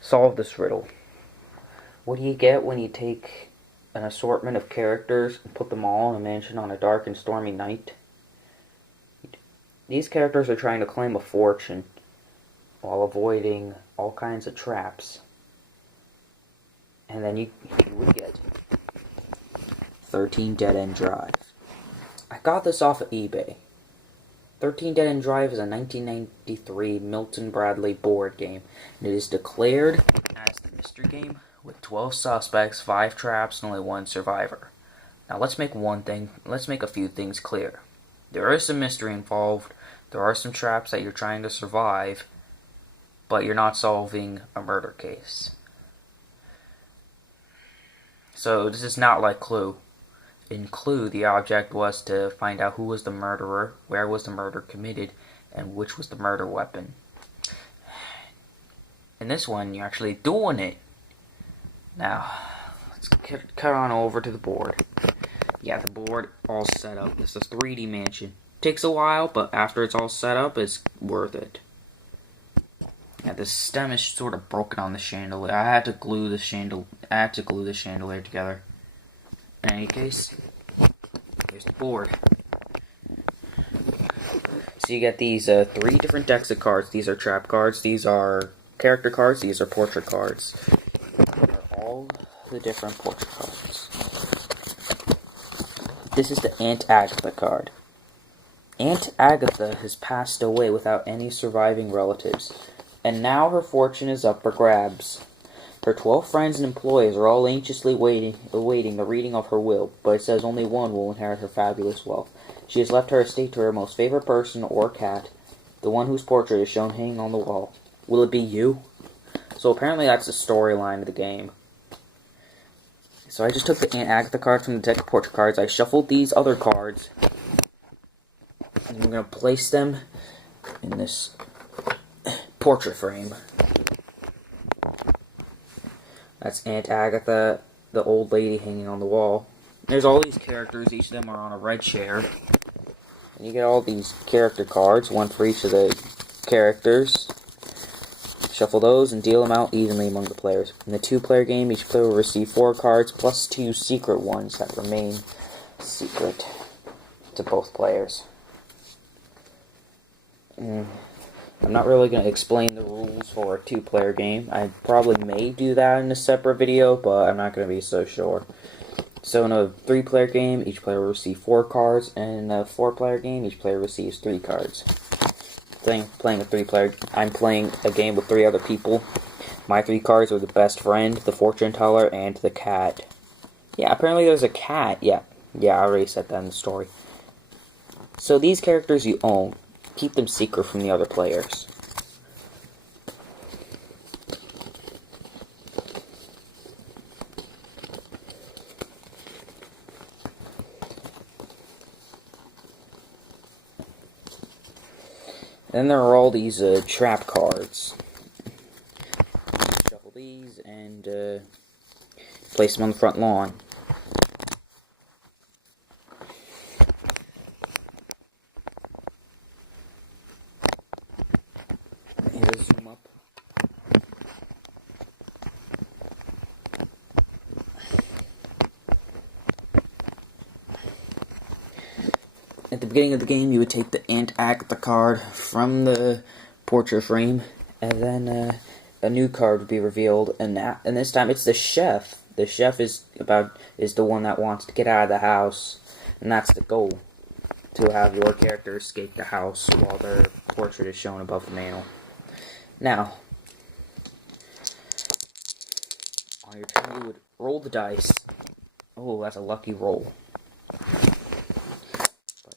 Solve this riddle. What do you get when you take an assortment of characters and put them all in a mansion on a dark and stormy night? These characters are trying to claim a fortune while avoiding all kinds of traps. And then you would get 13 Dead End Drive. I got this off of eBay. 13 Dead End Drive is a 1993 Milton Bradley board game, and it is declared as the mystery game with 12 suspects, 5 traps, and only 1 survivor. Now let's make a few things clear. There is some mystery involved, there are some traps that you're trying to survive, but you're not solving a murder case. So this is not like Clue. In Clue, the object was to find out who was the murderer, where was the murder committed, and which was the murder weapon. In this one, you're actually doing it. Now, let's cut on over to the board. Yeah, the board all set up. This is a 3D mansion. Takes a while, but after it's all set up, it's worth it. Yeah, the stem is sort of broken on the chandelier. I had to glue the chandelier together. In any case, here's the board. So you get these 3 different decks of cards. These are trap cards, these are character cards, these are portrait cards. These are all the different portrait cards. This is the Aunt Agatha card. Aunt Agatha has passed away without any surviving relatives, and now her fortune is up for grabs. Her 12 friends and employees are all anxiously awaiting the reading of her will, but it says only one will inherit her fabulous wealth. She has left her estate to her most favorite person or cat, the one whose portrait is shown hanging on the wall. Will it be you? So apparently that's the storyline of the game. So I just took the Aunt Agatha card from the deck of portrait cards, I shuffled these other cards, and I'm going to place them in this portrait frame. That's Aunt Agatha, the old lady hanging on the wall. There's all these characters, each of them are on a red chair. And you get all these character cards, one for each of the characters. Shuffle those and deal them out evenly among the players. In the 2-player game, each player will receive 4 cards, plus 2 secret ones that remain secret to both players. I'm not really going to explain the rules for a 2-player game. I probably may do that in a separate video, but I'm not going to be so sure. So in a 3-player game, each player will receive 4 cards, and in a 4-player game, each player receives 3 cards. Playing a 3-player, I'm playing a game with 3 other people. My 3 cards are the best friend, the fortune teller, and the cat. Yeah, apparently there's a cat. Yeah, I already said that in the story. So these characters you own, keep them secret from the other players. Then there are all these trap cards. Shuffle these and place them on the front lawn. Here's a zoom up. At the beginning of the game, you would take the Aunt Agatha card from the portrait frame, and then a new card would be revealed, and this time it's the chef. The chef is the one that wants to get out of the house, and that's the goal, to have your character escape the house while their portrait is shown above the mantel. Now, on your turn, you would roll the dice. Oh, that's a lucky roll.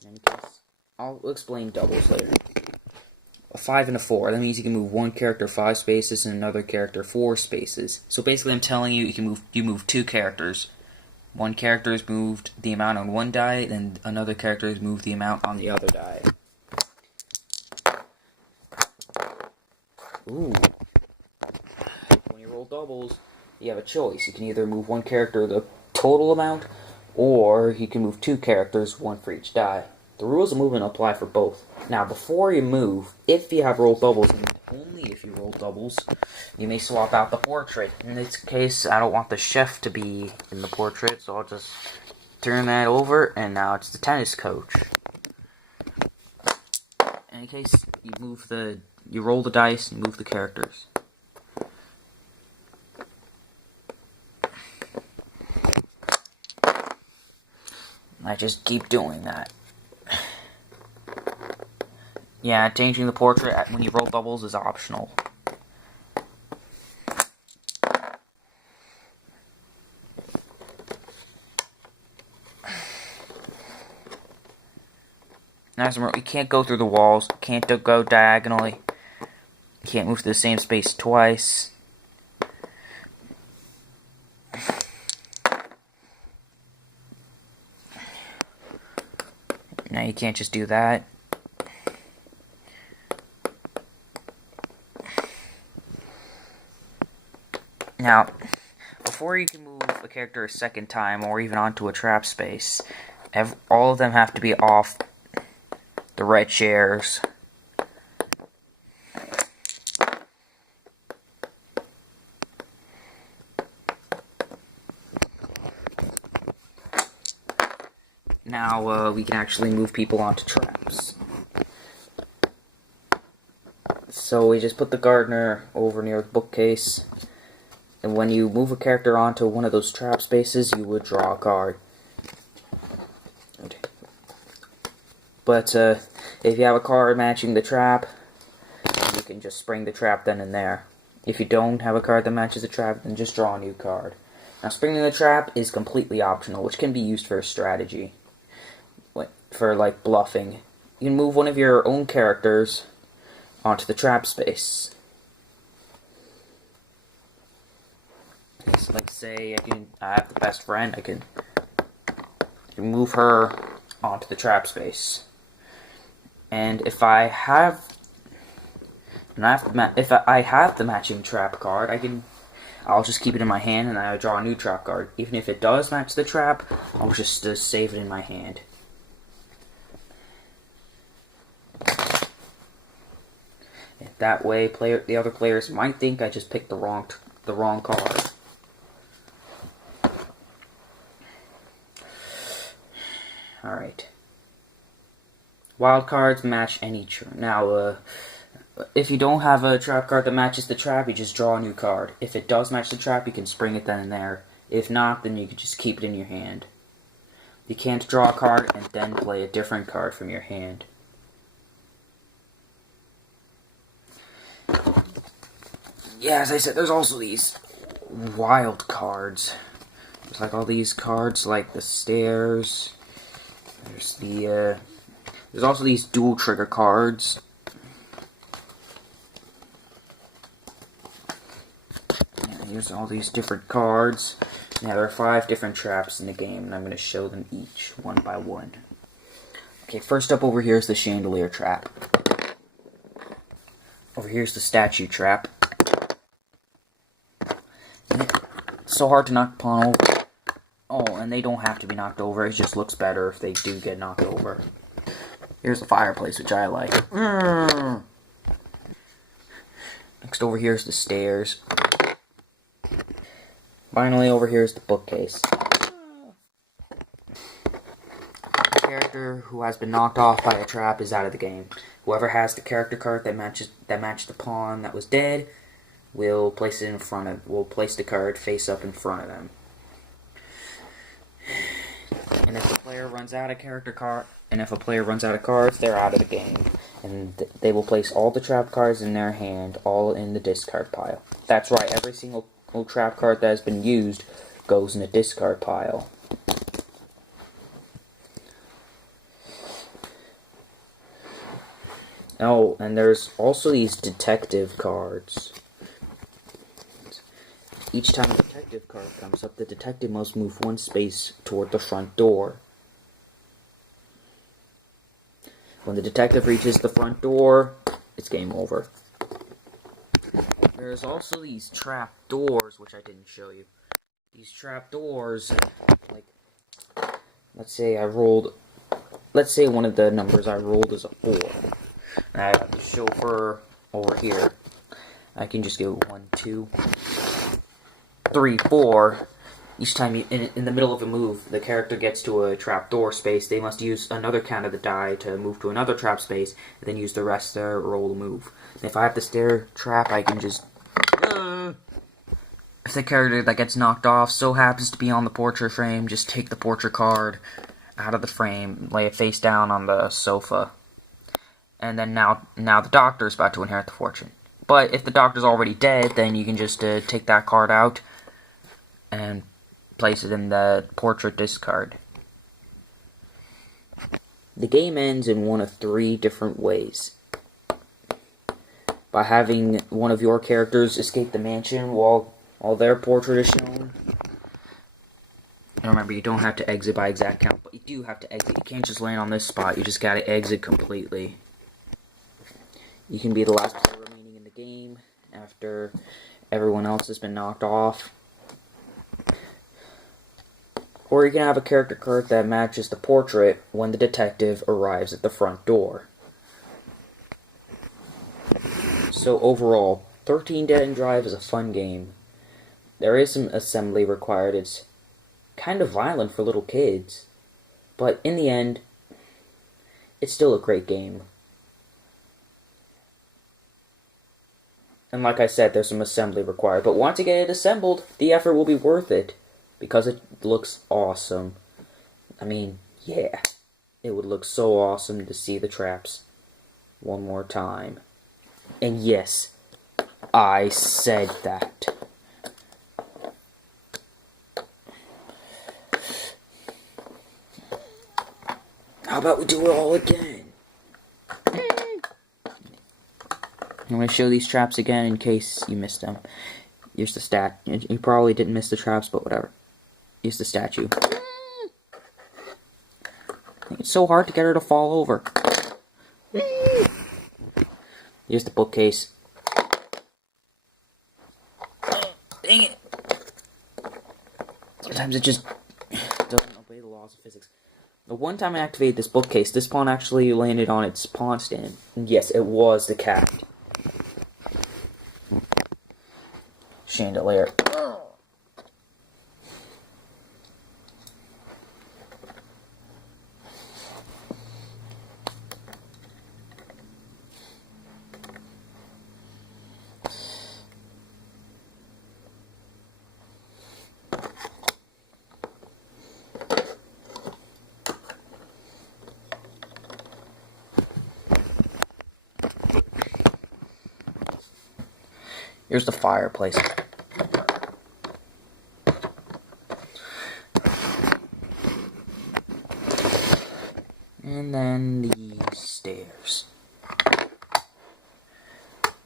In any case, I'll explain doubles later. A 5 and a 4, that means you can move one character 5 spaces and another character 4 spaces. So basically I'm telling you, you move 2 characters. One character is moved the amount on one die, and another character is moved the amount on the other die. Ooh. When you roll doubles, you have a choice. You can either move one character the total amount, or you can move 2 characters, one for each die. The rules of movement apply for both. Now, before you move, if you have rolled doubles, and only if if you roll doubles. You may swap out the portrait. In this case, I don't want the chef to be in the portrait, so I'll just turn that over, and now it's the tennis coach. In any case, you roll the dice and move the characters. I just keep doing that. Yeah, changing the portrait when you roll doubles is optional. As remember, you can't go through the walls, can't go diagonally, can't move to the same space twice. Now you can't just do that. Now, before you can move a character a second time, or even onto a trap space, all of them have to be off the red chairs. Now, we can actually move people onto traps. So we just put the gardener over near the bookcase. And when you move a character onto one of those trap spaces, you would draw a card. But if you have a card matching the trap, you can just spring the trap then and there. If you don't have a card that matches the trap, then just draw a new card. Now, springing the trap is completely optional, which can be used for a strategy. For, like, bluffing. You can move one of your own characters onto the trap space. So, like, say I have the best friend, I can move her onto the trap space. And if I have the matching trap card, I'll just keep it in my hand and I'll draw a new trap card. Even if it does match the trap, I'll just save it in my hand. And that way, the other players might think I just picked the wrong card. Alright. Wild cards match any trap. Now, if you don't have a trap card that matches the trap, you just draw a new card. If it does match the trap, you can spring it then and there. If not, then you can just keep it in your hand. You can't draw a card and then play a different card from your hand. Yeah, as I said, there's also these wild cards. There's like all these cards, like the stairs. There's also these dual trigger cards. Yeah, here's all these different cards. Now there are 5 different traps in the game, and I'm going to show them each one by one. Okay, first up over here is the chandelier trap. Over here's the statue trap. It's so hard to knock upon over. Oh, and they don't have to be knocked over. It just looks better if they do get knocked over. Here's the fireplace, which I like. Next over here is the stairs. Finally, over here is the bookcase. The character who has been knocked off by a trap is out of the game. Whoever has the character card that matched the pawn that was dead will place the card face up in front of them. And if the player runs out of cards, they're out of the game. And they will place all the trap cards in their hand, all in the discard pile. That's right, every single trap card that has been used goes in the discard pile. Oh, and there's also these detective cards. Each time a detective card comes up, the detective must move 1 space toward the front door. When the detective reaches the front door, it's game over. There's also these trap doors, which I didn't show you. These trap doors, like, let's say one of the numbers I rolled is a 4. And I have the chauffeur over here. I can just go 1, 2, 3, 4. Each time in the middle of a move, the character gets to a trapdoor space, they must use another count of the die to move to another trap space, and then use the rest to roll the move. And if I have the stair trap, I can just... If the character that gets knocked off so happens to be on the portrait frame, just take the portrait card out of the frame, lay it face down on the sofa. And then now the doctor is about to inherit the fortune. But if the doctor's already dead, then you can just take that card out and place it in the portrait discard. The game ends in one of 3 different ways. By having one of your characters escape the mansion while their portrait is shown. And remember, you don't have to exit by exact count, but you do have to exit. You can't just land on this spot, you just gotta exit completely. You can be the last player remaining in the game after everyone else has been knocked off. Or you can have a character card that matches the portrait when the detective arrives at the front door. So overall, 13 Dead End Drive is a fun game. There is some assembly required. It's kind of violent for little kids. But in the end, it's still a great game. And like I said, there's some assembly required. But once you get it assembled, the effort will be worth it. Because it looks awesome. I mean, yeah. It would look so awesome to see the traps one more time. And yes, I said that. How about we do it all again? I'm going to show these traps again in case you missed them. Here's the stat. You probably didn't miss the traps, but whatever. Here's the statue. It's so hard to get her to fall over. Here's the bookcase. Dang it! Sometimes it just doesn't obey the laws of physics. The one time I activated this bookcase, this pawn actually landed on its pawn stand. And yes, it was the cat. Chandelier. Here's the fireplace. And then the stairs.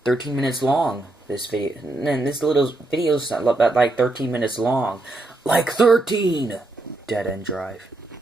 13 minutes long, this video. And this little video's not like 13 minutes long. Like 13! Dead End Drive.